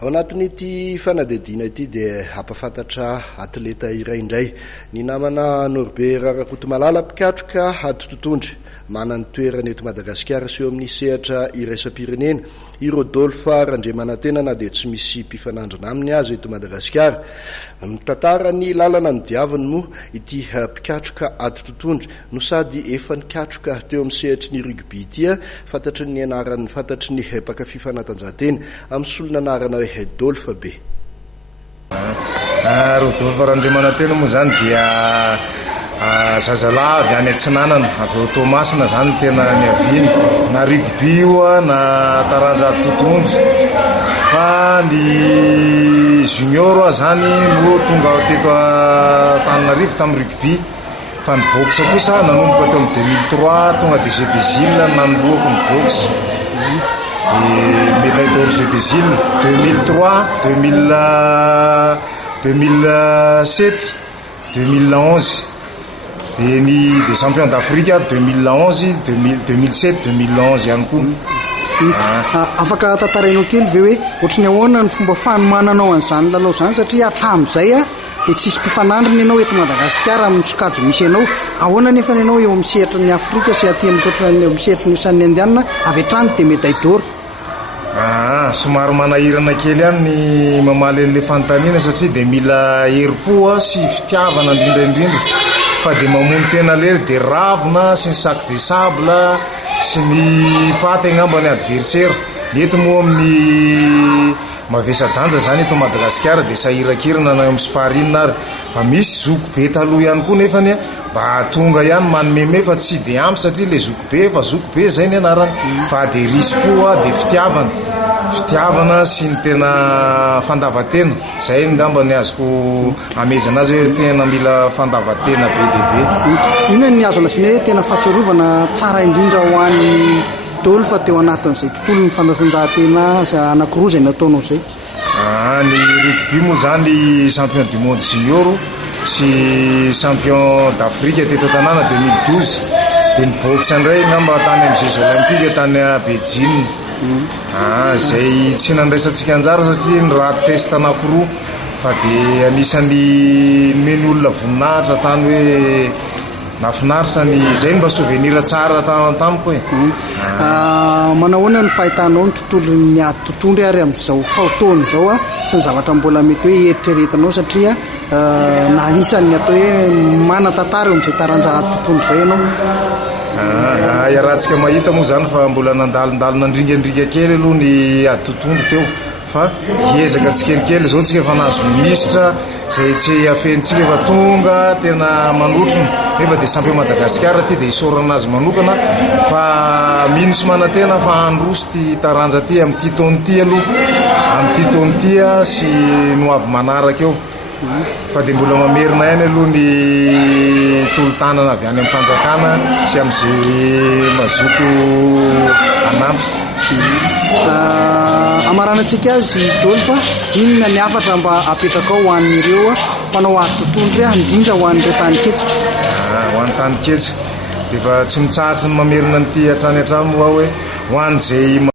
Ao anatin'ity fanadidina ity dia ampafantatra atleta iray indray ny namana Norbert Rakotomalala mpikatroka ato tontondry manana toerana eto Madagasikara sy eo amin'ny sehatra iraisam-pirenena i Rodolphe Randriamanantena na dia tsy misy mpifanandrana aminy azy eto Madagasikara. Mitantara ny lalana ny diaviny moa ity mpikatroka ato tontondry no sady efa nikatroka teo amin'ny sehatry ny rugby ity fantatry ny anarany fantatry ny mpankafy fanatanjahantena amin'ny solona anarana hoe Dolphe be. Rodolphe Randriamanantena moa zany dia zazalahy avy any Antsinanana avy eo Tomasina zany tena niaviny na rugby io na taranja totondry fa ny junior zany no tonga teto Antananarivo tamin'ny rugby fa ny boxe kosa nanomboka teo amin'ny 2003 tonga de Jeux des Îles nanoloako ny boxe et médaille d'or Jeux des Îles 2003 2007 2011 et ni des champions d'Afrique 2011 2007 2011 ihany koa. Afaka tantarainao kely ve hoe ohatrany ahoana ny fomba fanomananao an'izany lalao zany satria hatramin'izay dia tsisy mpifanandriny ianao eto Madagasikara amin'ny sokajy misy ianao ahoana nefa ianao eo amin'ny sehatra ny Afrika sy aty amin'ny sehatra ny isan'ny Indiana avy hatrany dia médaille d'or. Somary manahirana kely ihany ny mamaly an'ilay fanontaniana satria dia mila herim-po sy fitiavana indrindra fa dia mamono tena lery dia ravina sy ny sac de sable sy ny paty angamba ny adversaire nety moa amin'ny mavesa-danja zany eto Madagasikara dia sahirakirana na amin'ny sparinina ary fa misy zoko be taloha ihany koa nefany mba tonga ihany manomeme fa tsy dia ampy satria le zoko be fa zoko be zay ny anarany fa dia rispo dia fitiavana sy ny tena fandavatena zay ngamba ny azoko amezana azy hoe tena mila fandavatena be dia be. Ino ny azo latsiny hoe tena fahatsiarovana tsara indrindra ho an'ny Dolphe teo anatin'izay tontolo ny fanatanjahantena anankiroa zay nataonao zay? Ny rugby moa zany champion du monde junior sy champion d'Afrique teto tanàna 2012 dia ny boxe indray ngamba tany amin'ny Jeux olympiques tany Beijing. Zay tsy nandraisantsika anjara satria ny raha test anankiroa fa dia anisan'ny meny olona voninahitra tany hoe nafinaritra ny zay mba souvenir tsara tamiko e. Manahoana ny fahitanao ny tontolon'ny ady totondry ary amin'izao fahotony izao sy ny zavatra mbola mety hoe eritreretanao satria na isan'ny atao hoe manan-tantara eo amin'izay taranja ady totondry izay ianao. Rahantsika mahita moa zany fa mbola nandalindalina ndringadringa kely aloha ny ady totondry teo fa hiezaka tsikelikely zao tsika efa nahazo ministra zay tsy afentsika efa tonga tena manotrona nefa dia champion Madagasikara ty dia isorana azy manokana fa mino sy manantena fa androso ty taranja ty amin'ity taona ty aloha amin'ity taona ty sy no avy manaraka eo fa dia mbola mamerina ihany aloha ny tolo-tanana avy any amin'ny fanjakana sy amin'izay mazoto anampy. Amaranantsika azy Dolphe inona ny afatra mba apetraka ao ho an'ireo mpanao ady totondry indrindra ho an'ireo tany ketsika? Ho an'ny tany ketsika dia fa tsy mitsarotra ny mamerina nyity hatrany hatrany moa hoe ho an'izay